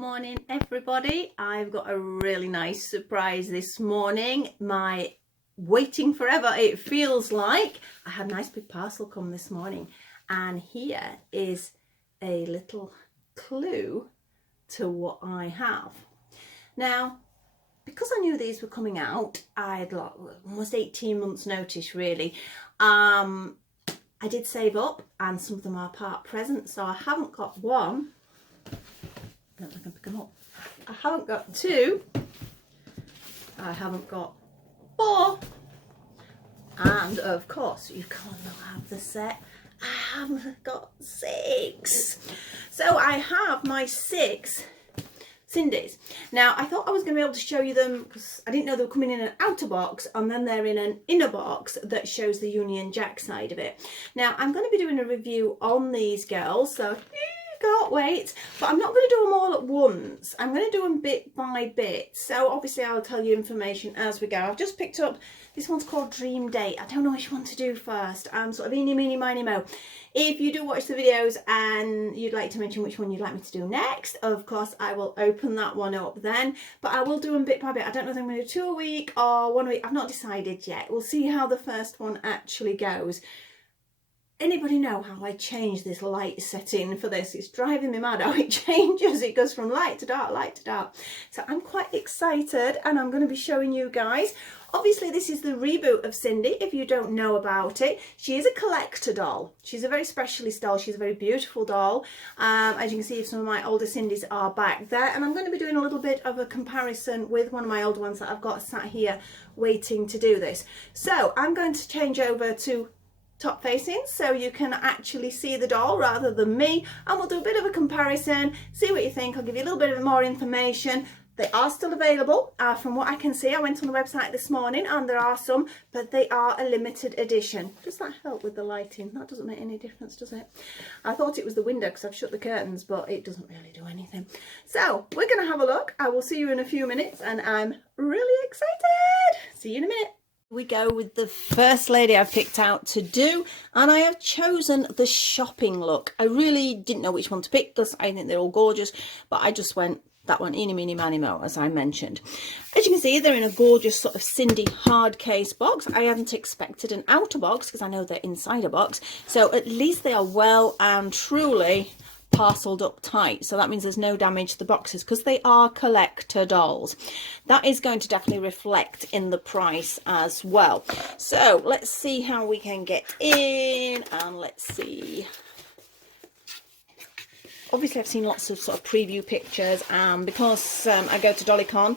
Morning everybody. I've got a really nice surprise this morning. My waiting forever, it feels like. I had a nice big parcel come this morning, and here is a little clue to what I have. Now, because I knew these were coming out, I had almost 18 months notice really. I did save up, and some of them are part present, so I haven't got one. I don't think I can pick them up. I haven't got two. I haven't got four. And of course, you can't not have the set. I haven't got six. So I have my 6 Sindys. Now, I thought I was going to be able to show you them because I didn't know they were coming in an outer box, and then they're in an inner box that shows the Union Jack side of it. Now, I'm going to be doing a review on these girls, so can't wait, but I'm not going to do them all at once. I'm going to do them bit by bit, so obviously I'll tell you information as we go. I've just picked up, this one's called Dream Date. I don't know which one to do first. I'm sort of eeny, meeny, miny, mo. If you do watch the videos and you'd like to mention which one you'd like me to do next, of course I will open that one up then, but I will do them bit by bit. I don't know if I'm going to do 2 a week or 1 a week. I've not decided yet. We'll see how the first one actually goes. Anybody know how I change this light setting for this? It's driving me mad how it changes. It goes from light to dark, light to dark. So I'm quite excited, and I'm going to be showing you guys. Obviously, this is the reboot of Sindy, if you don't know about it. She is a collector doll. She's a very specialist doll. She's a very beautiful doll. As you can see, some of my older Sindys are back there. And I'm going to be doing a little bit of a comparison with one of my old ones that I've got sat here waiting to do this. So I'm going to change over to top facing so you can actually see the doll rather than me, and we'll do a bit of a comparison, see what you think. I'll give you a little bit of more information. They are still available from what I can see. I went on the website this morning and there are some, but they are a limited edition. Does that help with the lighting? That doesn't make any difference, does it? I thought it was the window because I've shut the curtains, but it doesn't really do anything. So we're going to have a look. I will see you in a few minutes, and I'm really excited. See you in a minute. We go with the first lady I've picked out to do, and I have chosen the shopping look. I really didn't know which one to pick because I think they're all gorgeous, but I just went that one, eeny, meeny, miny, mo, as I mentioned. As you can see, they're in a gorgeous sort of Sindy hard case box. I hadn't expected an outer box because I know they're inside a box, so at least they are well and truly parceled up tight, so that means there's no damage to the boxes because they are collector dolls. That is going to definitely reflect in the price as well. So let's see how we can get in, and let's see. Obviously I've seen lots of sort of preview pictures, and because I go to DollyCon,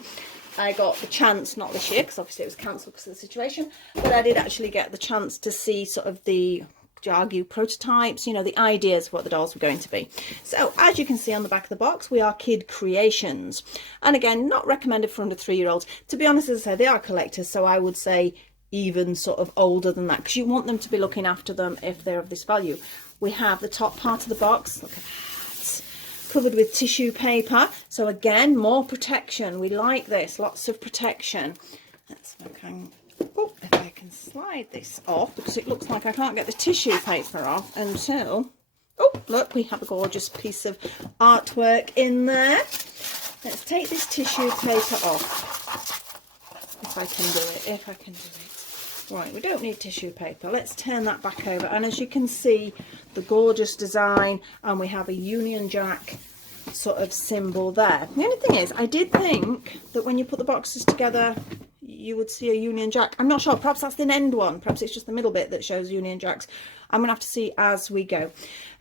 I got the chance, not this year because obviously it was cancelled because of the situation, but I did actually get the chance to see sort of the argue prototypes, you know, the ideas of what the dolls were going to be. So as you can see on the back of the box, we are kid creations, and again, not recommended for under 3-year-olds. To be honest, as I say, they are collectors, so I would say even sort of older than that, because you want them to be looking after them if they're of this value. We have the top part of the box, look at that, covered with tissue paper, so again, more protection. We like this, lots of protection. Let's look. Oh, if I can slide this off, because it looks like I can't get the tissue paper off until... Oh, look, we have a gorgeous piece of artwork in there. Let's take this tissue paper off. If I can do it, Right, we don't need tissue paper. Let's turn that back over. And as you can see, the gorgeous design, and we have a Union Jack sort of symbol there. The only thing is, I did think that when you put the boxes together, you would see a Union Jack. I'm not sure, perhaps that's the end one, perhaps it's just the middle bit that shows Union Jacks. I'm gonna have to see as we go.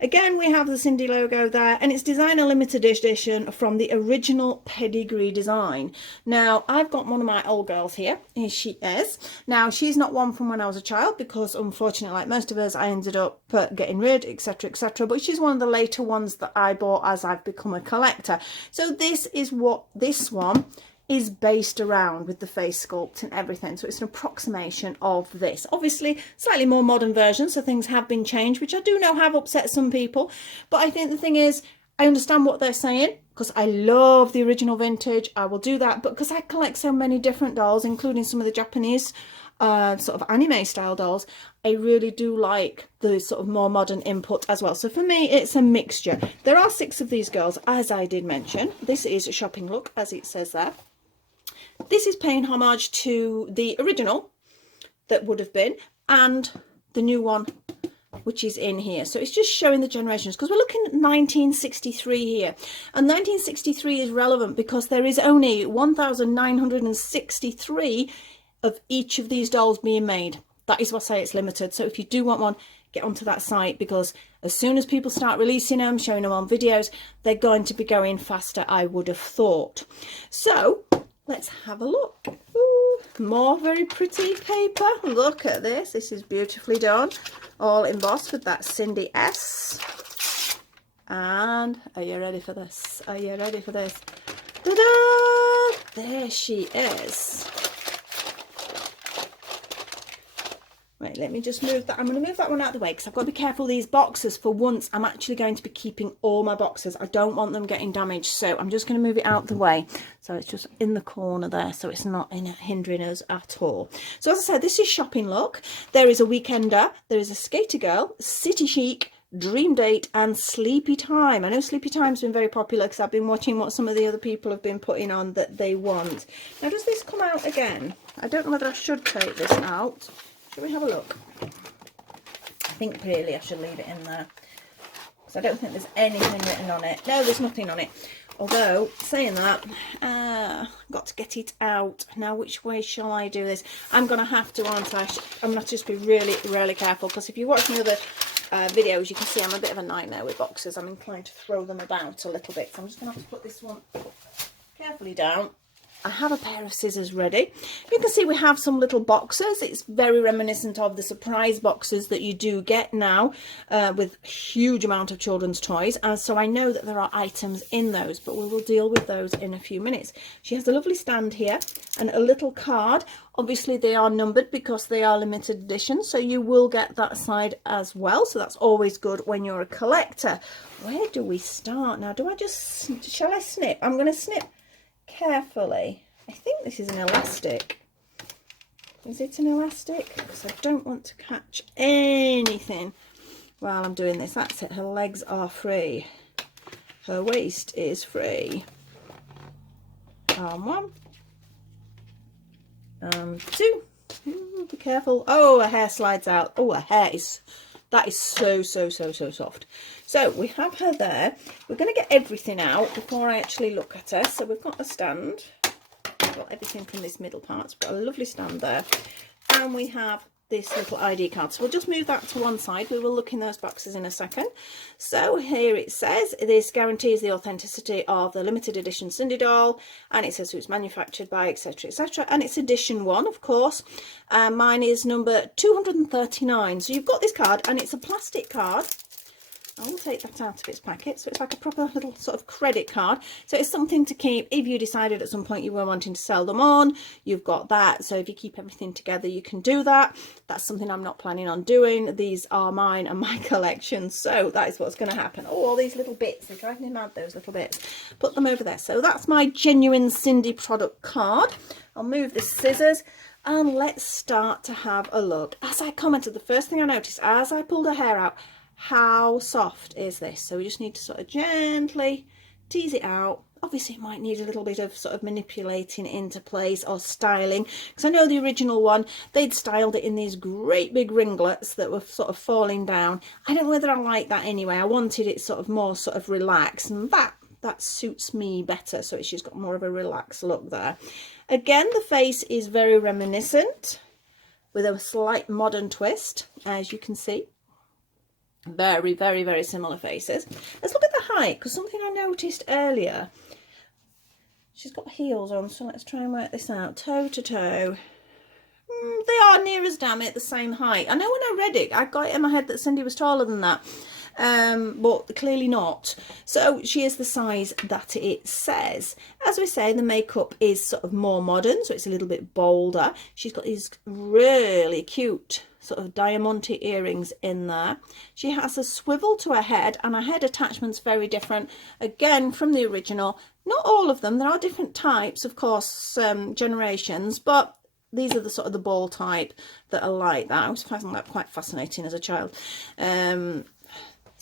Again, we have the Sindy logo there, and it's designer limited edition from the original pedigree design. Now, I've got one of my old girls here she is. Now, she's not one from when I was a child, because unfortunately, like most of us, I ended up getting rid, etc, etc, but she's one of the later ones that I bought as I've become a collector. So this is what this one is based around, with the face sculpt and everything. So it's an approximation of this. Obviously, slightly more modern version, so things have been changed, which I do know have upset some people. But I think the thing is, I understand what they're saying, because I love the original vintage. I will do that, but because I collect so many different dolls, including some of the Japanese sort of anime style dolls, I really do like the sort of more modern input as well. So for me, it's a mixture. There are 6 of these girls, as I did mention. This is a shopping look, as it says there. This is paying homage to the original that would have been, and the new one, which is in here. So it's just showing the generations, because we're looking at 1963 here, and 1963 is relevant because there is only 1,963 of each of these dolls being made. That is why I say it's limited. So if you do want one, get onto that site, because as soon as people start releasing them, showing them on videos, they're going to be going faster, I would have thought. So let's have a look. Ooh, more very pretty paper. Look at this. This is beautifully done, all embossed with that Sindy S. And are you ready for this? Are you ready for this? Ta-da! There she is. Right, let me just move that. I'm going to move that one out of the way, because I've got to be careful. These boxes, for once, I'm actually going to be keeping all my boxes. I don't want them getting damaged, so I'm just going to move it out the way. So it's just in the corner there, so it's not hindering us at all. So as I said, this is shopping look. There is a weekender, there is a skater girl, city chic, dream date, and sleepy time. I know sleepy time's been very popular, because I've been watching what some of the other people have been putting on that they want. Now, does this come out again? I don't know whether I should take this out. Shall we have a look? I think really I should leave it in there, because I don't think there's anything written on it. No, there's nothing on it. Although, saying that, got to get it out. Now, which way shall I do this? I'm going to have to, aren't I? I'm going to have to just be really, really careful, because if you watch my other videos, you can see I'm a bit of a nightmare with boxes. I'm inclined to throw them about a little bit. So I'm just going to have to put this one carefully down. I have a pair of scissors ready. You can see we have some little boxes. It's very reminiscent of the surprise boxes that you do get now with a huge amount of children's toys. And so I know that there are items in those, but we will deal with those in a few minutes. She has a lovely stand here and a little card. Obviously they are numbered because they are limited edition, so you will get that side as well. So that's always good when you're a collector. Where do we start now? Do I just, shall I snip? I'm going to snip carefully. I think this is an elastic. Is it an elastic? Because I don't want to catch anything while I'm doing this. That's it. Her legs are free. Her waist is free. Arm 1. Arm 2. Ooh, be careful. Oh, her hair slides out. Oh, her hair is... That is so soft. So we have her there. We're going to get everything out before I actually look at her. So we've got a stand. We've got everything from this middle part. So we've got a lovely stand there. And we have this little ID card. So we'll just move that to one side. We will look in those boxes in a second. So here it says, this guarantees the authenticity of the limited edition Sindy doll, and it says who it's manufactured by, etc, etc, and it's edition 1, of course. Mine is number 239. So you've got this card, and it's a plastic card. I will take that out of its packet. So it's like a proper little sort of credit card. So it's something to keep if you decided at some point you were wanting to sell them on. You've got that. So if you keep everything together, you can do that. That's something I'm not planning on doing. These are mine and my collection. So that is what's going to happen. Oh, all these little bits. They're driving me mad, those little bits. Put them over there. So that's my genuine Sindy product card. I'll move the scissors. And let's start to have a look. As I commented, the first thing I noticed as I pulled her hair out, how soft is this? So we just need to sort of gently tease it out. Obviously it might need a little bit of sort of manipulating into place or styling, because I know the original one, they'd styled it in these great big ringlets that were sort of falling down. I don't know whether I like that anyway. I wanted it sort of more sort of relaxed, and that suits me better. So she's got more of a relaxed look there. Again, the face is very reminiscent with a slight modern twist, as you can see. Very similar faces. Let's look at the height, because something I noticed earlier, she's got heels on, so let's try and work this out. Toe to toe, they are near as damn it the same height. I know when I read it, I got it in my head that Sindy was taller than that, but clearly not. So she is the size that it says. As we say, the makeup is sort of more modern, so it's a little bit bolder. She's got these really cute sort of diamante earrings in there. She has a swivel to her head, and her head attachment's very different again from the original. Not all of them, there are different types, of course, generations, but these are the sort of the ball type that are like that. I was finding that quite fascinating as a child. So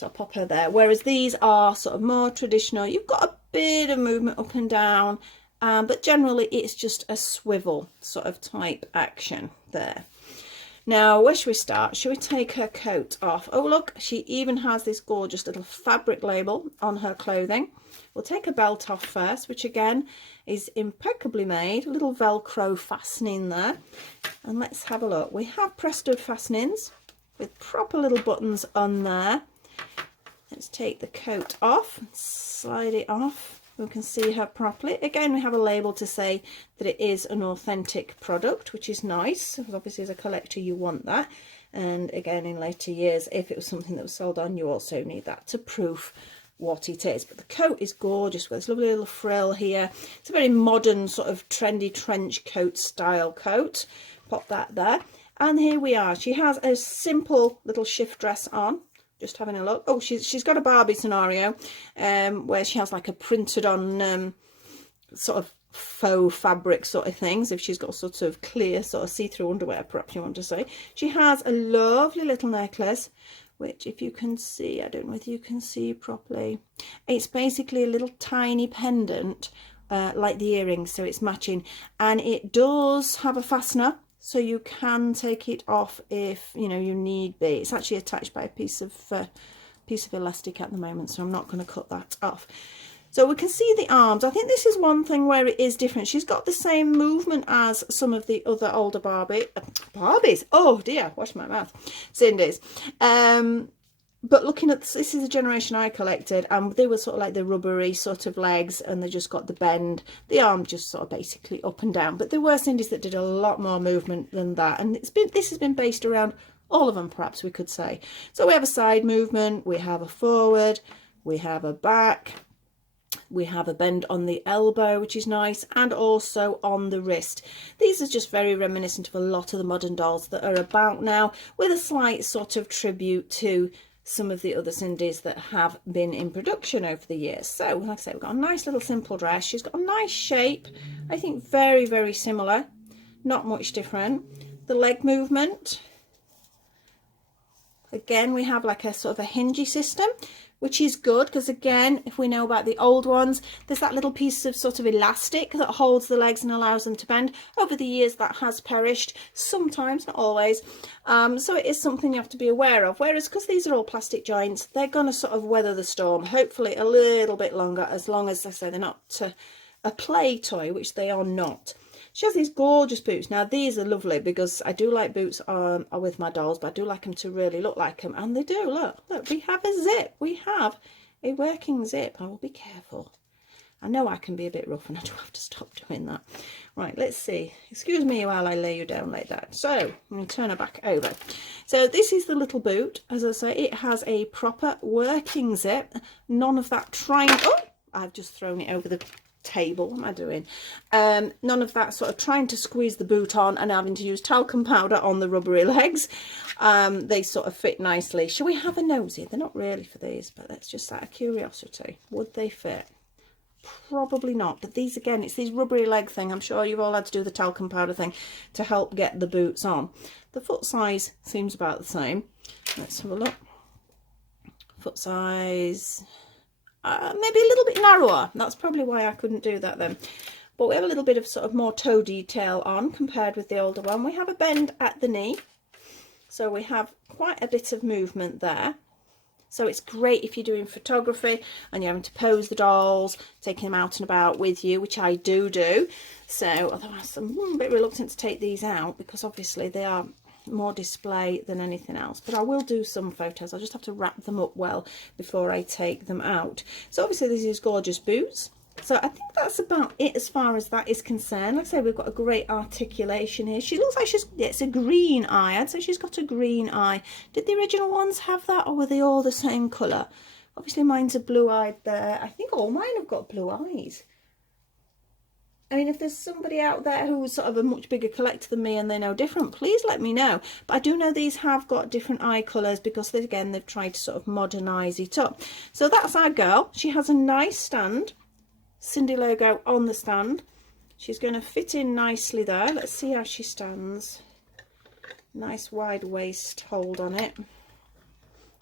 I'll pop her there. Whereas these are sort of more traditional. You've got a bit of movement up and down, but generally it's just a swivel sort of type action there. Now, where should we start? Should we take her coat off? Oh, look, she even has this gorgeous little fabric label on her clothing. We'll take her belt off first, which again is impeccably made. A little Velcro fastening there. And let's have a look. We have Presto fastenings with proper little buttons on there. Let's take the coat off, slide it off. We can see her properly. Again, we have a label to say that it is an authentic product, which is nice, because obviously as a collector you want that. And again, in later years, if it was something that was sold on, you also need that to prove what it is. But the coat is gorgeous with this lovely little frill here. It's a very modern sort of trendy trench coat style coat. Pop that there. And here we are. She has a simple little shift dress on. Just having a look. Oh, she's got a Barbie scenario where she has like a printed on sort of faux fabric sort of things. If she's got sort of clear sort of see-through underwear, perhaps you want to say. She has a lovely little necklace, which if you can see, I don't know if you can see properly. It's basically a little tiny pendant like the earrings, so it's matching. And it does have a fastener, so you can take it off if you know you need be. It's actually attached by a piece of elastic at the moment, so I'm not going to cut that off. So we can see the arms. I think this is one thing where it is different. She's got the same movement as some of the other older Barbies. Oh dear, wash my mouth. Cindy's. But looking at this is a generation I collected, and they were sort of like the rubbery sort of legs, and they just got the bend. The arm just sort of basically up and down. But there were Cindy's that did a lot more movement than that, and this has been based around all of them, perhaps we could say. So we have a side movement, we have a forward, we have a back, we have a bend on the elbow, which is nice, and also on the wrist. These are just very reminiscent of a lot of the modern dolls that are about now, with a slight sort of tribute to some of the other Cindy's that have been in production over the years. So like I say, we've got a nice little simple dress. She's got a nice shape, I think very, very similar, not much different. The leg movement, again, we have like a sort of a hingey system, which is good because again, if we know about the old ones, there's that little piece of sort of elastic that holds the legs and allows them to bend. Over the years that has perished, sometimes, not always. So it is something you have to be aware of. Whereas because these are all plastic joints, they're going to sort of weather the storm, hopefully a little bit longer, as long as I say they're not a play toy, which they are not. She has these gorgeous boots. Now these are lovely because I do like boots with my dolls, but I do like them to really look like them, and they do. Look, we have a zip. We have a working zip. I will be careful. I know I can be a bit rough, and I do have to stop doing that. Right, let's see. Excuse me while I lay you down like that. So I'm going to turn her back over. So this is the little boot. As I say, it has a proper working zip. None of that trying. Oh, I've just thrown it over the table. What am I doing? None of that sort of trying to squeeze the boot on and having to use talcum powder on the rubbery legs. They sort of fit nicely. Shall we have a nosy? They're not really for these, but that's just out of curiosity. Would they fit? Probably not. But these again, it's these rubbery leg thing. I'm sure you've all had to do the talcum powder thing to help get the boots on. The foot size seems about the same. Let's have a look. Foot size, maybe a little bit narrower. That's probably why I couldn't do that then. But we have a little bit of sort of more toe detail on compared with the older one. We have a bend at the knee, so we have quite a bit of movement there. So it's great if you're doing photography and you're having to pose the dolls, taking them out and about with you, which I do. So although I'm a bit reluctant to take these out because obviously they are more display than anything else, but I will do some photos. I'll just have to wrap them up well before I take them out. So obviously this is gorgeous boots. So I think that's about it as far as that is concerned. Like I say, we've got a great articulation here. She looks like it's a green eye. I'd say she's got a green eye. Did the original ones have that, or were they all the same colour? Obviously mine's a blue-eyed there. I think all mine have got blue eyes. I mean, if there's somebody out there who's sort of a much bigger collector than me and they know different, please let me know. But I do know these have got different eye colours because, again, they've tried to sort of modernise it up. So that's our girl. She has a nice stand. Sindy logo on the stand. She's going to fit in nicely there. Let's see how she stands. Nice wide waist hold on it.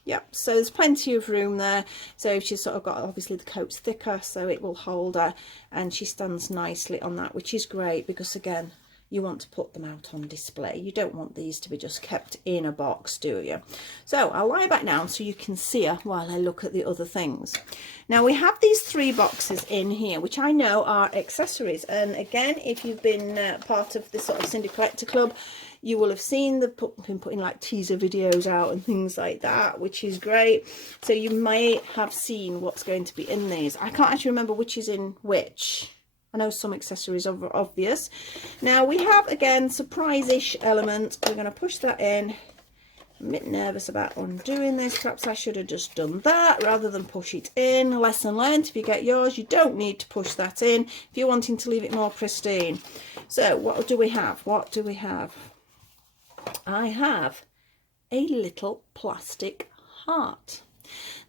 Yep, so there's plenty of room there. So she's sort of got, obviously the coat's thicker, so it will hold her, and she stands nicely on that, which is great because again, you want to put them out on display. You don't want these to be just kept in a box, do you? So I'll lie back down so you can see her while I look at the other things. Now we have these 3 boxes in here, which I know are accessories. And again, if you've been part of this sort of Sindy Collector Club, you will have seen been putting like teaser videos out and things like that, which is great. So you may have seen what's going to be in these. I can't actually remember which is in which. I know some accessories are obvious. Now we have, again, surprise-ish element. We're going to push that in. I'm a bit nervous about undoing this. Perhaps I should have just done that rather than push it in. Lesson learned. If you get yours, you don't need to push that in if you're wanting to leave it more pristine. So what do we have? What do we have? I have a little plastic heart.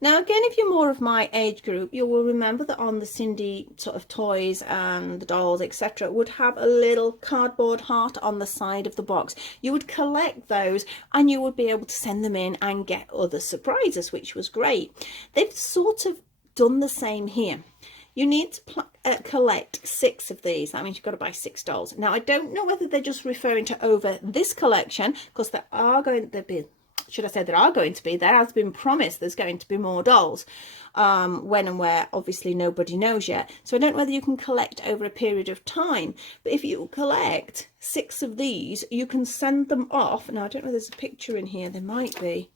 Now again, if you're more of my age group, you will remember that on the Sindy sort of toys and the dolls, etc., would have a little cardboard heart on the side of the box. You would collect those and you would be able to send them in and get other surprises, which was great. They've sort of done the same here. You need to collect 6 of these. That means you've got to buy 6 dolls. Now I don't know whether they're just referring to over this collection, because there are going to be, there has been promised there's going to be more dolls. When and where, obviously nobody knows yet. So I don't know whether you can collect over a period of time, but if you collect 6 of these, you can send them off. Now I don't know if there's a picture in here, there might be.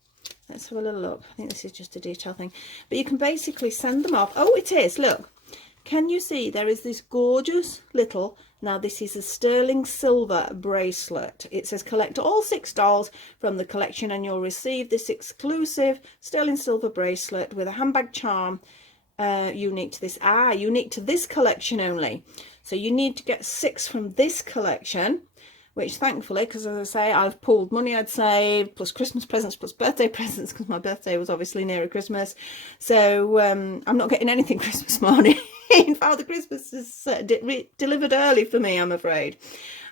Let's have a little look. I think this is just a detail thing, but you can basically send them off. Oh, it is, look. Can you see there is this gorgeous little, now this is a sterling silver bracelet. It says collect all 6 dolls from the collection and you'll receive this exclusive sterling silver bracelet with a handbag charm unique to this collection only. So you need to get 6 from this collection, which thankfully, because as I say, I've pulled money I'd saved, plus Christmas presents, plus birthday presents, because my birthday was obviously nearer Christmas. So I'm not getting anything Christmas morning. Father Christmas is delivered early for me, I'm afraid.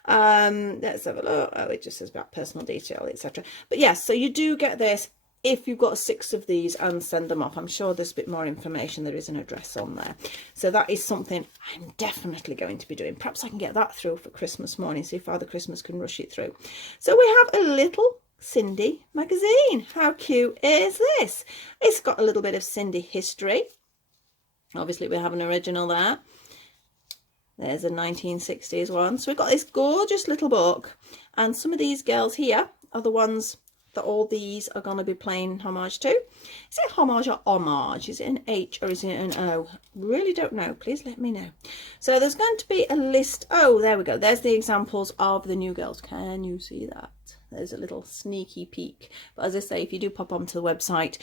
Let's have a look. Oh, it just says about personal detail, etc. But yes, so you do get this if you've got 6 of these and send them off. I'm sure there's a bit more information. There is an address on there. So that is something I'm definitely going to be doing. Perhaps I can get that through for Christmas morning, see if Father Christmas can rush it through. So we have a little Sindy magazine. How cute is this? It's got a little bit of Sindy history. Obviously we have an original there. There's a 1960s one. So we've got this gorgeous little book, and some of these girls here are the ones that all these are going to be playing homage to. Is it homage or homage? Is it an H or is it an O? Really don't know. Please let me know. So there's going to be a list. Oh, there we go. There's the examples of the new girls. Can you see that? There's a little sneaky peek. But as I say, if you do pop onto the website,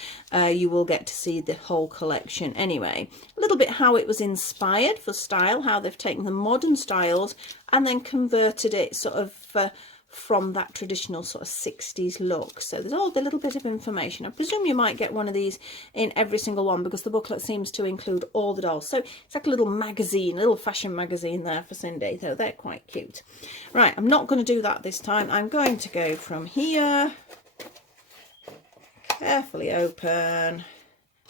you will get to see the whole collection anyway. A little bit how it was inspired for style, how they've taken the modern styles and then converted it sort of from that traditional sort of 60s look. So there's all the little bit of information. I presume you might get one of these in every single one because the booklet seems to include all the dolls. So it's like a little magazine, a little fashion magazine there for Sindy. So they're quite cute. Right, I'm not going to do that this time. I'm going to go from here, carefully open.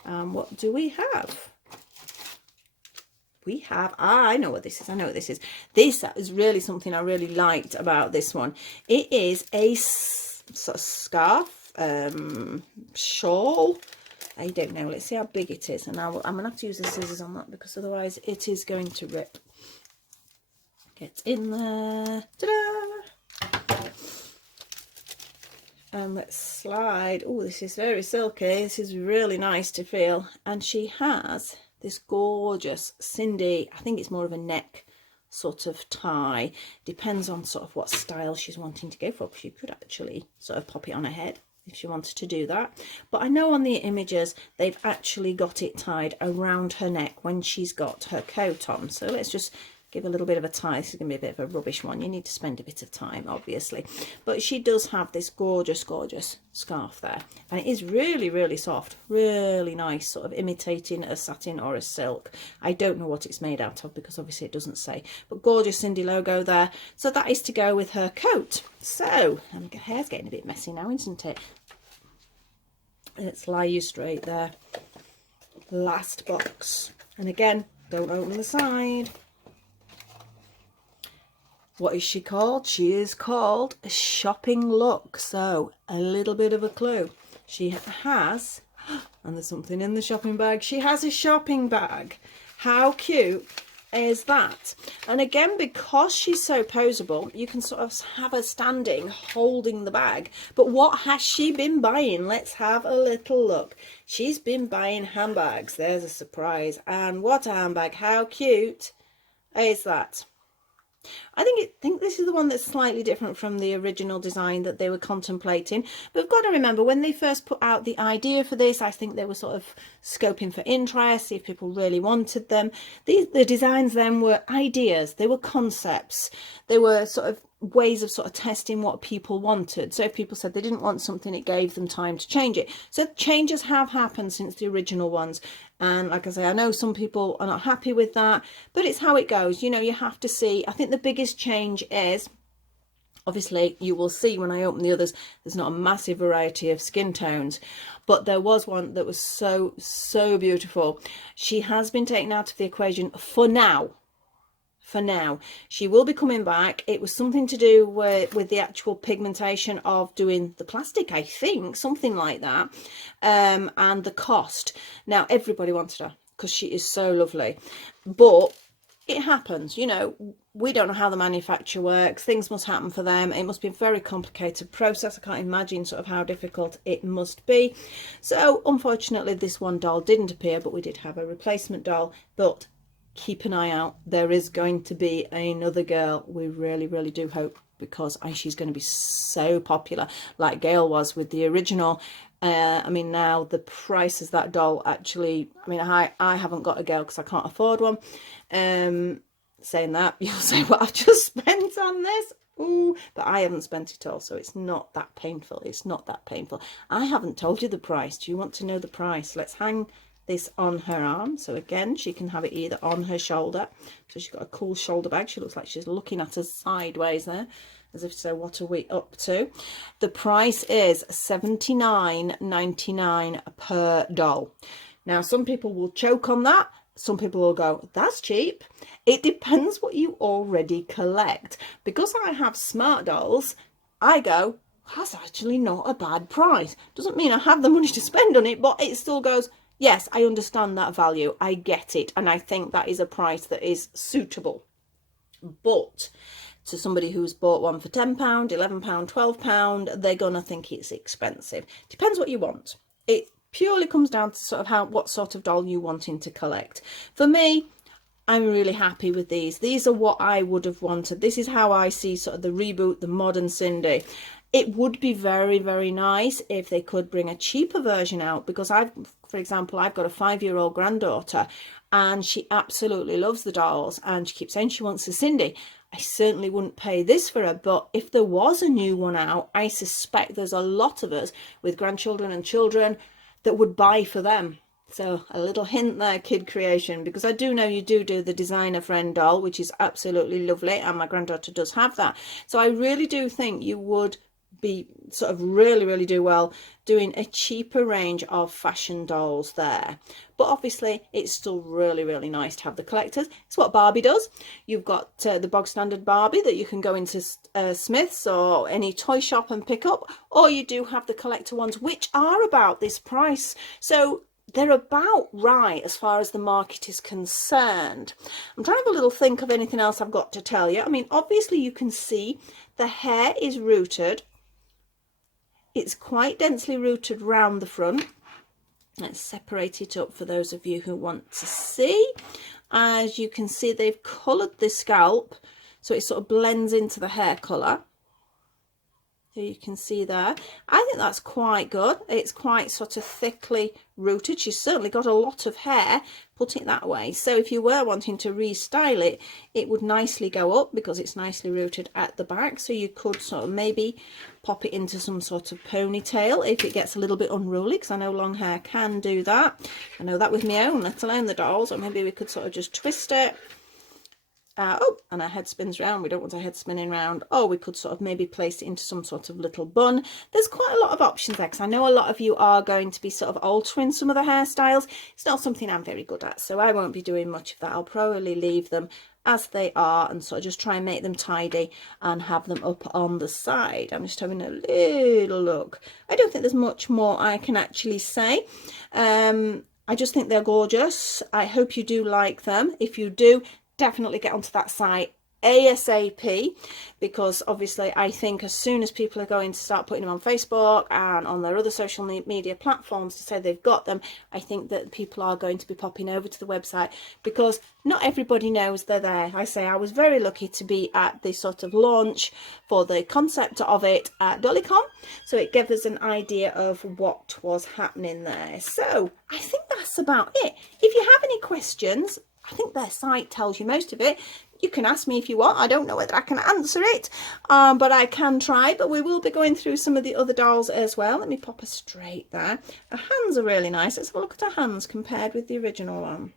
What do we have? We have, I know what this is. I know what this is. This is really something I really liked about this one. It is a sort of scarf, shawl. I don't know. Let's see how big it is. And I'm going to have to use the scissors on that because otherwise it is going to rip. Get in there. Ta-da! And let's slide. Oh, this is very silky. This is really nice to feel. And she has this gorgeous Sindy, I think it's more of a neck sort of tie. Depends on sort of what style she's wanting to go for. She could actually sort of pop it on her head if she wanted to do that. But I know on the images they've actually got it tied around her neck when she's got her coat on. So let's just give a little bit of a tie. This is going to be a bit of a rubbish one. You need to spend a bit of time, obviously. But she does have this gorgeous, gorgeous scarf there. And it is really, really soft. Really nice, sort of imitating a satin or a silk. I don't know what it's made out of because obviously it doesn't say. But gorgeous Sindy logo there. So that is to go with her coat. So, and her hair's getting a bit messy now, isn't it? Let's lie you straight there. Last box. And again, don't open the side. What is she called? She is called a shopping look. So a little bit of a clue. She has, and there's something in the shopping bag. She has a shopping bag. How cute is that? And again, because she's so poseable, you can sort of have her standing holding the bag. But what has she been buying? Let's have a little look. She's been buying handbags. There's a surprise. And what a handbag. How cute is that? I think this is the one that's slightly different from the original design that they were contemplating. But we've got to remember, when they first put out the idea for this, I think they were sort of scoping for interest, see if people really wanted them. The designs then were ideas, they were concepts, they were sort of ways of sort of testing what people wanted. So if people said they didn't want something, it gave them time to change it. So changes have happened since the original ones. And like I say, I know some people are not happy with that, but it's how it goes. You know, you have to see. I think the biggest change is, obviously, you will see when I open the others, there's not a massive variety of skin tones, but there was one that was so, so beautiful. She has been taken out of the equation for now. For now, she will be coming back. It was something to do with the actual pigmentation of doing the plastic, I think, something like that, and the cost. Now, everybody wanted her because she is so lovely, but it happens, you know. We don't know how the manufacturer works. Things must happen for them. It must be a very complicated process. I can't imagine sort of how difficult it must be. So unfortunately, this one doll didn't appear, but we did have a replacement doll. But keep an eye out, there is going to be another girl. We really, really do hope, because she's going to be so popular like Gail was with the original. I mean, now the price of that doll, actually, I mean, I haven't got a Gail because I can't afford one. Saying that, you'll say, well, I just spent on this. Ooh, but I haven't spent it all, so it's not that painful. It's not that painful. I haven't told you the price. Do you want to know the price? Let's hang this on her arm. So again, she can have it either on her shoulder. So she's got a cool shoulder bag. She looks like she's looking at us sideways there, as if so, what are we up to? The price is $79.99 per doll. Now, some people will choke on that. Some people will go, that's cheap. It depends what you already collect. Because I have smart dolls, I go, that's actually not a bad price. Doesn't mean I have the money to spend on it, but it still goes, yes, I understand that value. I get it. And I think that is a price that is suitable. But to somebody who's bought one for £10, £11, £12, they're going to think it's expensive. Depends what you want. It purely comes down to sort of what sort of doll you wanting to collect. For me, I'm really happy with these. These are what I would have wanted. This is how I see sort of the Reboot, the modern Sindy. It would be very, very nice if they could bring a cheaper version out, because for example, I've got a 5-year-old granddaughter and she absolutely loves the dolls and she keeps saying she wants a Sindy. I certainly wouldn't pay this for her, but if there was a new one out, I suspect there's a lot of us with grandchildren and children that would buy for them. So a little hint there, kid creation, because I do know you do the designer friend doll, which is absolutely lovely, and my granddaughter does have that. So I really do think you would be sort of really do well doing a cheaper range of fashion dolls there. But obviously it's still really nice to have the collectors. It's what Barbie does. You've got the bog standard Barbie that you can go into Smith's or any toy shop and pick up, or you do have the collector ones, which are about this price. So they're about right as far as the market is concerned. I'm trying to have a little think of anything else I've got to tell you. I mean, obviously you can see the hair is rooted. It's quite densely rooted round the front. Let's separate it up for those of you who want to see. As you can see, they've coloured the scalp so it sort of blends into the hair colour. So you can see there. I think that's quite good. It's quite sort of thickly rooted. She's certainly got a lot of hair, put it that way. So if you were wanting to restyle it, it would nicely go up because it's nicely rooted at the back. So you could sort of maybe pop it into some sort of ponytail if it gets a little bit unruly, because I know long hair can do that. I know that with my own, let alone the dolls. Or maybe we could sort of just twist it. Oh, and our head spins round. We don't want our head spinning round. Or we could sort of maybe place it into some sort of little bun. There's quite a lot of options there, because I know a lot of you are going to be sort of altering some of the hairstyles. It's not something I'm very good at, so I won't be doing much of that. I'll probably leave them as they are and sort of just try and make them tidy and have them up on the side. I'm just having a little look. I don't think there's much more I can actually say. I just think they're gorgeous. I hope you do like them. If you do, definitely get onto that site ASAP, because obviously I think as soon as people are going to start putting them on Facebook and on their other social media platforms to say they've got them, I think that people are going to be popping over to the website, because not everybody knows they're there. I say I was very lucky to be at the sort of launch for the concept of it at Dollycon, so it gave us an idea of what was happening there. So I think that's about it. If you have any questions, I think their site tells you most of it. You can ask me if you want. I don't know whether I can answer it, but I can try. But we will be going through some of the other dolls as well. Let me pop her straight there. Her hands are really nice. Let's have a look at her hands compared with the original one.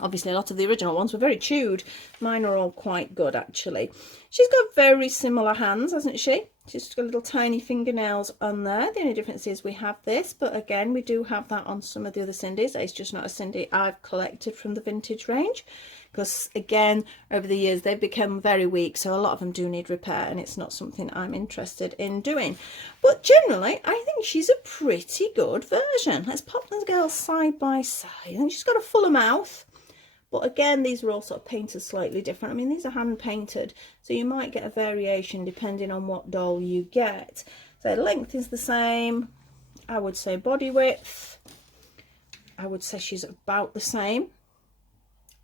Obviously, a lot of the original ones were very chewed. Mine are all quite good, actually. She's got very similar hands, hasn't she? She's got little tiny fingernails on there. The only difference is we have this, but again, we do have that on some of the other Sindys. It's just not a Sindy I've collected from the vintage range, because again, over the years, they've become very weak, so a lot of them do need repair, and it's not something I'm interested in doing. But generally, I think she's a pretty good version. Let's pop the girls side by side. I think she's got a fuller mouth. But again, these are all sort of painted slightly different. I mean, these are hand painted, so you might get a variation depending on what doll you get. So length is the same. I would say body width, I would say she's about the same.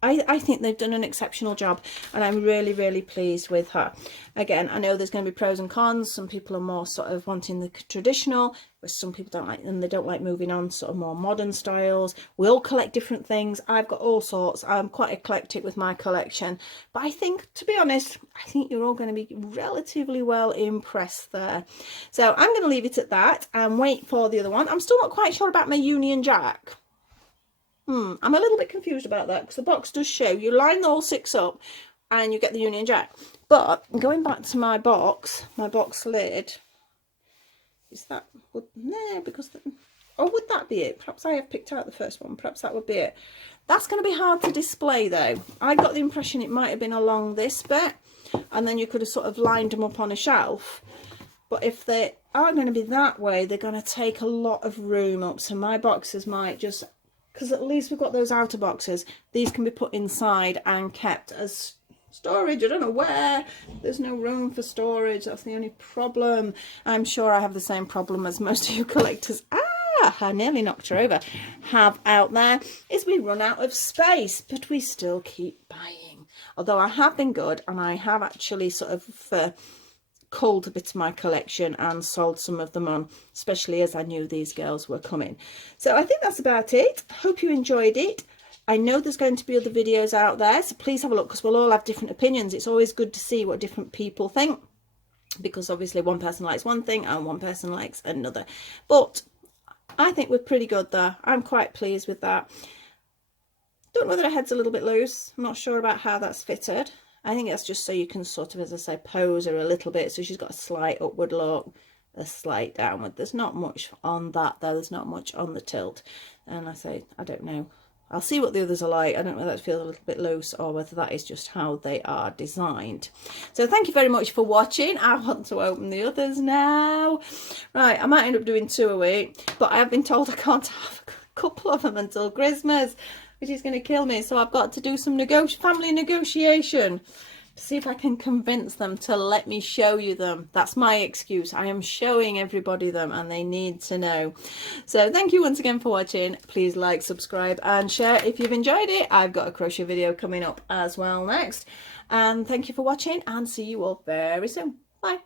I think they've done an exceptional job, and I'm really, really pleased with her. Again, I know there's going to be pros and cons. Some people are more sort of wanting the traditional, but some people don't like them. They don't like moving on to sort of more modern styles. We all collect different things. I've got all sorts. I'm quite eclectic with my collection. But I think, to be honest, I think you're all going to be relatively well impressed there. So I'm going to leave it at that and wait for the other one. I'm still not quite sure about my Union Jack. I'm a little bit confused about that, because the box does show you line all 6 up and you get the Union Jack. But going back to my box lid, is that, no, because, or would that be it? Perhaps I have picked out the first one. Perhaps that would be it. That's going to be hard to display though. I got the impression it might have been along this bit, and then you could have sort of lined them up on a shelf. But if they aren't going to be that way, they're going to take a lot of room up. So my boxes might just, because at least we've got those outer boxes, these can be put inside and kept as storage. I don't know where. There's no room for storage. That's the only problem. I'm sure I have the same problem as most of you collectors. I nearly knocked her over. Have out there is we run out of space, but we still keep buying. Although I have been good, and I have actually sort of culled a bit of my collection and sold some of them on, especially as I knew these girls were coming. So I think that's about it. Hope you enjoyed it. I know there's going to be other videos out there, so please have a look, because we'll all have different opinions. It's always good to see what different people think, because obviously one person likes one thing and one person likes another. But I think we're pretty good there. I'm quite pleased with that. Don't know whether her head's a little bit loose. I'm not sure about how that's fitted. I think that's just so you can sort of, as I say, pose her a little bit. So she's got a slight upward look, a slight downward. There's not much on that though. There's not much on the tilt. And I say, I don't know. I'll see what the others are like. I don't know whether that feels a little bit loose or whether that is just how they are designed. So thank you very much for watching. I want to open the others now. Right, I might end up doing 2 a week, but I have been told I can't have a couple of them until Christmas, which is going to kill me. So I've got to do some family negotiation to see if I can convince them to let me show you them. That's my excuse. I am showing everybody them, and they need to know. So thank you once again for watching. Please like, subscribe and share if you've enjoyed it. I've got a crochet video coming up as well next. And thank you for watching, and see you all very soon. Bye.